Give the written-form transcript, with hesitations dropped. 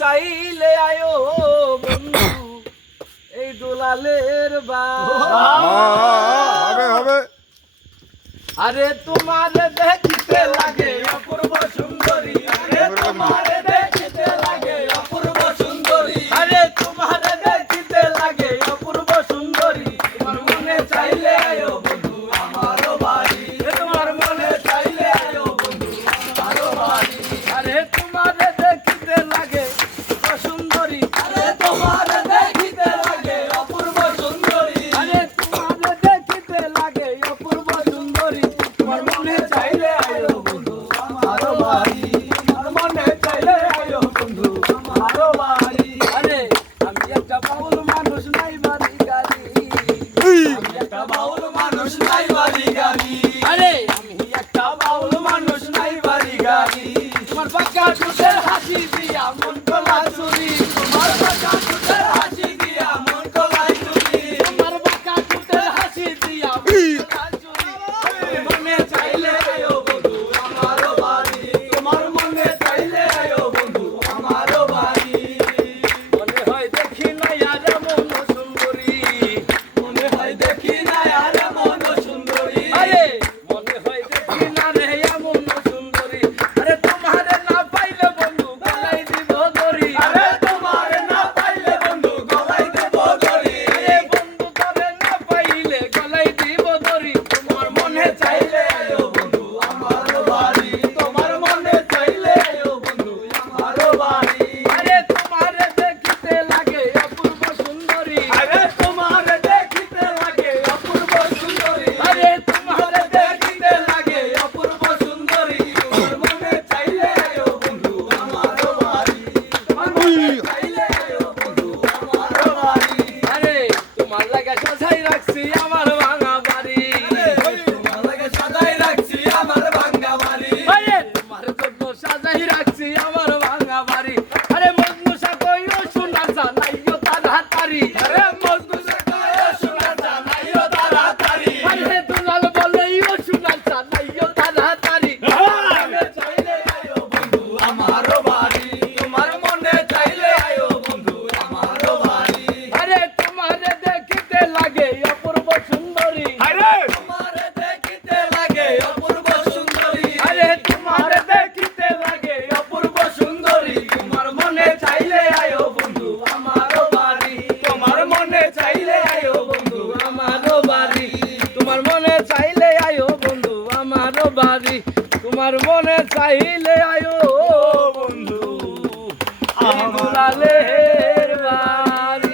চাইলে আয়ো বন্ধু এই দোলালের হবে হবে। আরে তোমার দেখিতে লাগে অপূর্ব সুন্দরী, আরে তোমার দেখিতে লাগে অপূর্ব সুন্দরী, আরে তোমার দেখিতে লাগে অপূর্ব সুন্দরী। তোমার মনে চাইলে আয়ো বন্ধু আমারও বাড়ি, তোমার মনে চাইলে আয়ো বন্ধু আমারও বাড়ি। আরে তোমার দেখিতে লাগে সুন্দরী, আরে তোমার দেখিতে লাগে অপূর্ব সুন্দরী, আরে তোমার দেখিতে লাগে অপূর্ব সুন্দরী। তোমার মনে চাইলে আয়ো বন্ধু আমারও বাড়ি, তোমার মনে চাইলে আয়ো বন্ধু আমারও বাড়ি। আরে আমি একটা বাউল মানুষ নাই বাড়ি গাড়ি, আমি একটা বাউল মানুষ নাই বাড়ি গাড়ি, আরে আমি একটা বাউল মানুষ নাই বাড়ি গাড়ি। তোমার বাঁকা ঠোঁটের হাসি দিয়া মন গলায় চুরি, তোমার বাঁকা ঠোঁটের হাসি দিয়া মন গলায় চুরি, তোমার বাঁকা ঠোঁটের হাসি দিয়া মন গলায় চুরি। মনে চাইলে আয়ো বন্ধু আমারও বাড়ি, তোমার মনে চাইলে আয়ো বন্ধু আমারও বাড়ি। মনে হয় দেখি না আর মন সুন্দরী, মনে হয় দেখি না আর মন সুন্দরী, আরে মনে হয় দেখি না রে এমন সুন্দরী। আরে তোমার না পাইলে বন্ধু গলায় দিব দড়ি, আরে তোমার না পাইলে বন্ধু গলায় দিব দড়ি, আরে বন্ধু তরে না পাইলে গলায় দিব দড়ি। তোমার মনে চাইলে আয়ো বন্ধু আমারও বাড়ি, তোমার মনে চাইলে আয়ো বন্ধু আমারও বাড়ি। আরে তোমার দেখিতে লাগে অপূর্ব সুন্দরী, আরে তোমার দেখিতে লাগে অপূর্ব সুন্দরী, আরে তোমার দেখিতে লাগে অপূর্ব সুন্দরী। তোমার মনে চাইলে আয়ো বন্ধু আমারও বাড়ি, তোমার মনে চাইলে আয়ো বন্ধু আমারও বাড়ি। আরে তোমার লাগা সাজাই রাখছি আমার ভাঙা বাড়ি, তোমার লাগা সাজাই রাখছি আমার ভাঙা বাড়ি, আরে তোমার জন্য সাজাই রাখছি আমার ভাঙা বাড়ি। আরে মজনু সাকইও সোনার জানাইও তাড়াতাড়ি, আরে মজনু সাকইও সোনার জানাইও তাড়াতাড়ি, আরে দুলাল বলেইও সোনার জানাইও তাড়াতাড়ি। মনে চাইলে আয়ো বন্ধু আমারও বাড়ি, তোমার মনে চাইলে আয়ো বন্ধু আমারও বাড়ি। আরে তোমার দেখিতে লাগে অপূর্ব সুন্দরী, আরে তোমার দেখিতে লাগে অপূর্ব সুন্দরী, আরে তোমার দেখিতে লাগে অপূর্ব সুন্দরী। তোমার মনে চাইলে আয়ো বন্ধু আমারও বাড়ি, তোমার মনে চাইলে আয়ো বন্ধু আমারও বাড়ি, তোমার মনে চাইলে আয়ো বন্ধু আমারও বাড়ি, তোমার মনে চাইলে আয়ো বন্ধু এই দুলালের